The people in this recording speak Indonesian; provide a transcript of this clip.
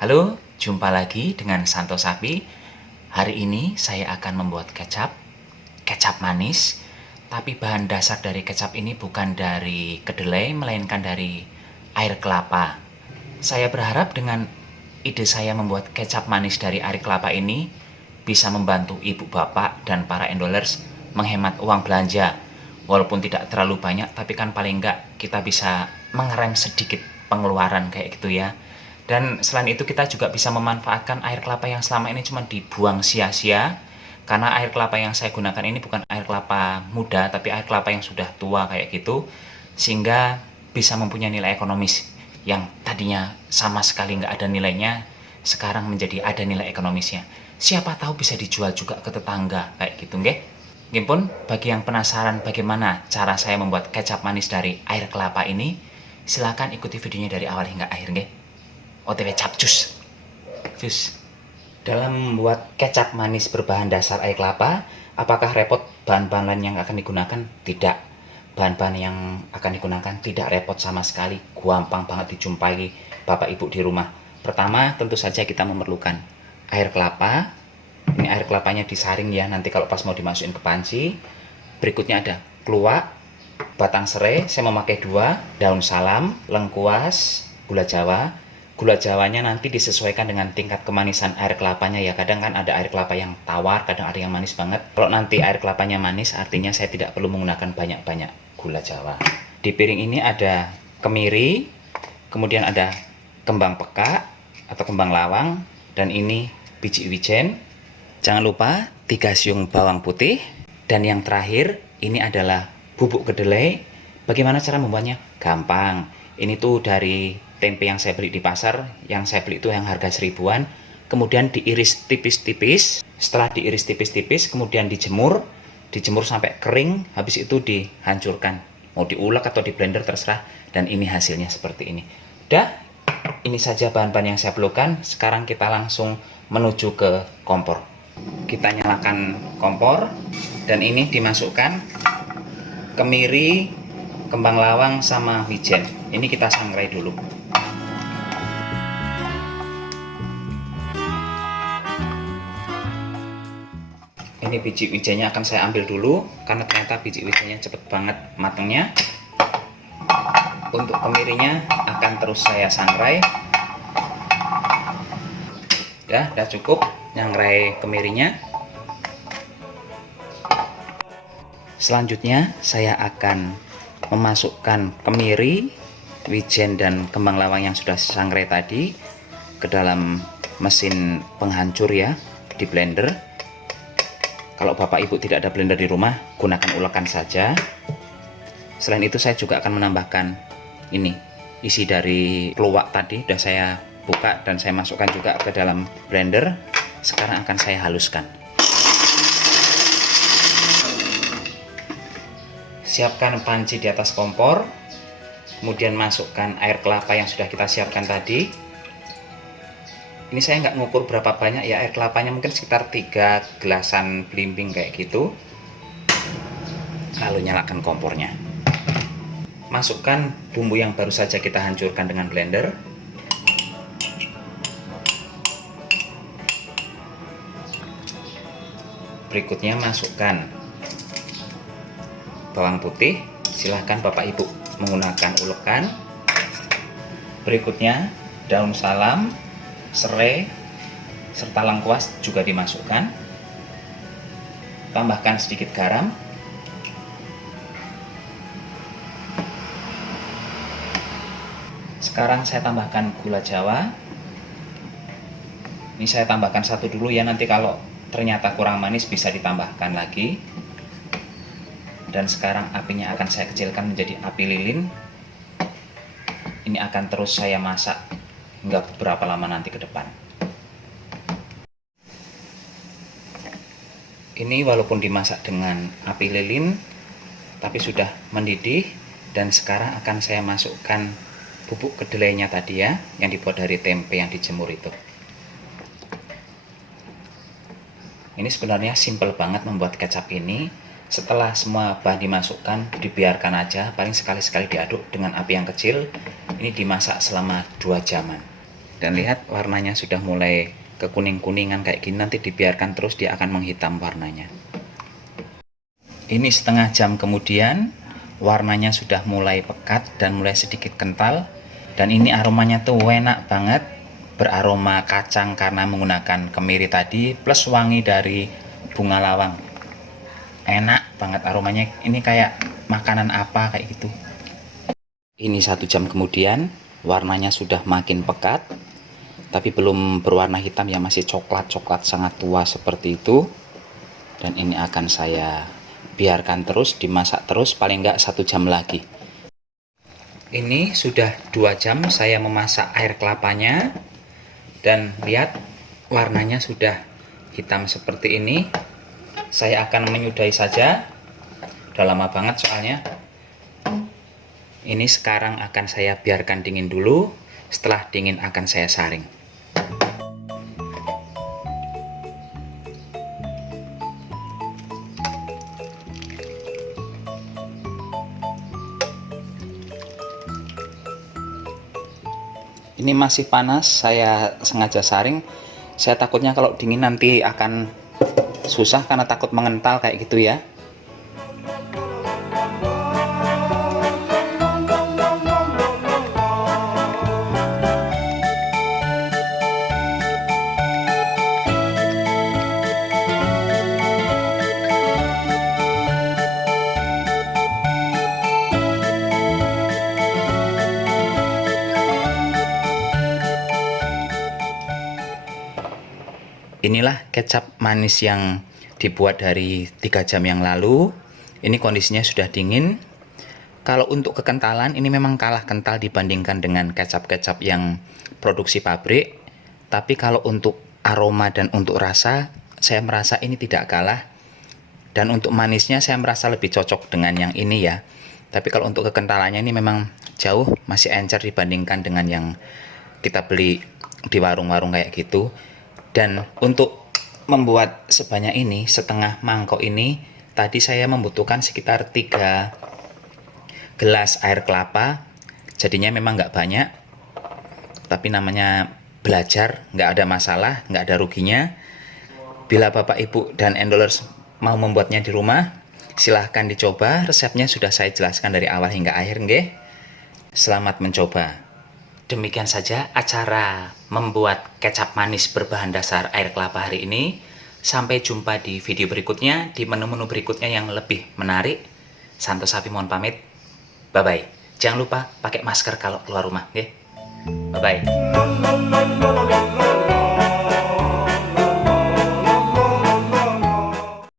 Halo, jumpa lagi dengan Santo Sapi. Hari ini saya akan membuat kecap manis. Tapi bahan dasar dari kecap ini bukan dari kedelai, melainkan dari air kelapa. Saya berharap dengan ide saya membuat kecap manis dari air kelapa ini bisa membantu ibu bapak dan para endolers menghemat uang belanja. Walaupun tidak terlalu banyak, tapi kan paling enggak kita bisa mengerem sedikit pengeluaran kayak gitu ya. Dan selain itu kita juga bisa memanfaatkan air kelapa yang selama ini cuma dibuang sia-sia. Karena air kelapa yang saya gunakan ini bukan air kelapa muda, tapi air kelapa yang sudah tua kayak gitu. Sehingga bisa mempunyai nilai ekonomis yang tadinya sama sekali nggak ada nilainya, sekarang menjadi ada nilai ekonomisnya. Siapa tahu bisa dijual juga ke tetangga kayak gitu, nggih. Nggih pun, bagi yang penasaran bagaimana cara saya membuat kecap manis dari air kelapa ini, silakan ikuti videonya dari awal hingga akhir, nggih. OTW capcus. Cus. Dalam membuat kecap manis berbahan dasar air kelapa, apakah repot bahan-bahan lain yang akan digunakan? Tidak. Bahan-bahan yang akan digunakan tidak repot sama sekali, gampang banget dijumpai Bapak Ibu di rumah. Pertama, tentu saja kita memerlukan air kelapa. Ini air kelapanya disaring ya, nanti kalau pas mau dimasukin ke panci. Berikutnya ada keluak, batang serai, saya memakai 2, daun salam, lengkuas, gula jawa. Gula jawanya nanti disesuaikan dengan tingkat kemanisan air kelapanya ya. Kadang kan ada air kelapa yang tawar, kadang ada yang manis banget. Kalau nanti air kelapanya manis, artinya saya tidak perlu menggunakan banyak-banyak gula jawa. Di piring ini ada kemiri, kemudian ada kembang peka atau kembang lawang, dan ini biji wijen. Jangan lupa 3 siung bawang putih. Dan yang terakhir, ini adalah bubuk kedelai. Bagaimana cara membuatnya? Gampang. Ini tuh dari tempe yang saya beli di pasar, yang saya beli itu yang harga 1000-an. Kemudian diiris tipis-tipis. Setelah diiris tipis-tipis, kemudian dijemur sampai kering. Habis itu dihancurkan. Mau diulek atau di blender terserah. Dan ini hasilnya seperti ini. Udah, ini saja bahan-bahan yang saya perlukan. Sekarang kita langsung menuju ke kompor. Kita nyalakan kompor dan ini dimasukkan kemiri, kembang lawang sama wijen. Ini kita sangrai dulu. Ini biji wijennya akan saya ambil dulu karena ternyata biji wijennya cepet banget matangnya. Untuk kemirinya akan terus saya sangrai. Ya, udah cukup nyangrai kemirinya. Selanjutnya saya akan memasukkan kemiri, wijen dan kembang lawang yang sudah sangrai tadi ke dalam mesin penghancur ya, di blender. Kalau Bapak Ibu tidak ada blender di rumah, gunakan ulekan saja. Selain itu saya juga akan menambahkan ini, isi dari keluak tadi sudah saya buka dan saya masukkan juga ke dalam blender. Sekarang akan saya haluskan. Siapkan panci di atas kompor, kemudian masukkan air kelapa yang sudah kita siapkan tadi. Ini saya nggak ngukur berapa banyak ya, air kelapanya mungkin sekitar 3 gelasan belimbing kayak gitu. Lalu nyalakan kompornya. Masukkan bumbu yang baru saja kita hancurkan dengan blender. Berikutnya masukkan bawang putih. Silahkan Bapak Ibu menggunakan ulekan. Berikutnya daun salam, serai, serta lengkuas juga dimasukkan. Tambahkan sedikit garam. Sekarang saya tambahkan gula jawa. Ini saya tambahkan 1 dulu ya, nanti kalau ternyata kurang manis bisa ditambahkan lagi. Dan sekarang apinya akan saya kecilkan menjadi api lilin. Ini akan terus saya masak hingga beberapa lama nanti ke depan. Ini walaupun dimasak dengan api lilin, tapi sudah mendidih. Dan sekarang akan saya masukkan bubuk kedelainya tadi ya, yang dibuat dari tempe yang dijemur itu. Ini sebenarnya simple banget membuat kecap ini. Setelah semua bahan dimasukkan, dibiarkan aja, paling sekali-sekali diaduk dengan api yang kecil. Ini dimasak selama 2 jaman. Dan lihat warnanya sudah mulai kekuning-kuningan kayak gini, nanti dibiarkan terus dia akan menghitam warnanya. Ini setengah jam kemudian warnanya sudah mulai pekat dan mulai sedikit kental, dan ini aromanya tuh enak banget, beraroma kacang karena menggunakan kemiri tadi plus wangi dari bunga lawang. Enak banget aromanya, ini kayak makanan apa kayak gitu. Ini 1 jam kemudian warnanya sudah makin pekat, tapi belum berwarna hitam ya, masih coklat-coklat sangat tua seperti itu. Dan ini akan saya biarkan terus, dimasak terus paling enggak 1 jam lagi. Ini sudah 2 jam saya memasak air kelapanya, dan lihat warnanya sudah hitam seperti ini. Saya akan menyudahi saja, udah lama banget soalnya. Ini sekarang akan saya biarkan dingin dulu, setelah dingin akan saya saring. Ini masih panas, saya sengaja saring. Saya takutnya kalau dingin nanti akan susah karena takut mengental kayak gitu ya. Inilah kecap manis yang dibuat dari 3 jam yang lalu. Ini kondisinya sudah dingin. Kalau untuk kekentalan ini memang kalah kental dibandingkan dengan kecap-kecap yang produksi pabrik. Tapi kalau untuk aroma dan untuk rasa, saya merasa ini tidak kalah. Dan untuk manisnya saya merasa lebih cocok dengan yang ini ya. Tapi kalau untuk kekentalannya ini memang jauh masih encer dibandingkan dengan yang kita beli di warung-warung kayak gitu. Dan untuk membuat sebanyak ini, setengah mangkok ini, tadi saya membutuhkan sekitar 3 gelas air kelapa. Jadinya memang nggak banyak, tapi namanya belajar, nggak ada masalah, nggak ada ruginya. Bila Bapak Ibu dan endolers mau membuatnya di rumah, silahkan dicoba. Resepnya sudah saya jelaskan dari awal hingga akhir, nggih. Selamat mencoba. Demikian saja acara membuat kecap manis berbahan dasar air kelapa hari ini. Sampai jumpa di video berikutnya, di menu-menu berikutnya yang lebih menarik. Santo Sapi mohon pamit. Bye-bye. Jangan lupa pakai masker kalau keluar rumah. Bye-bye.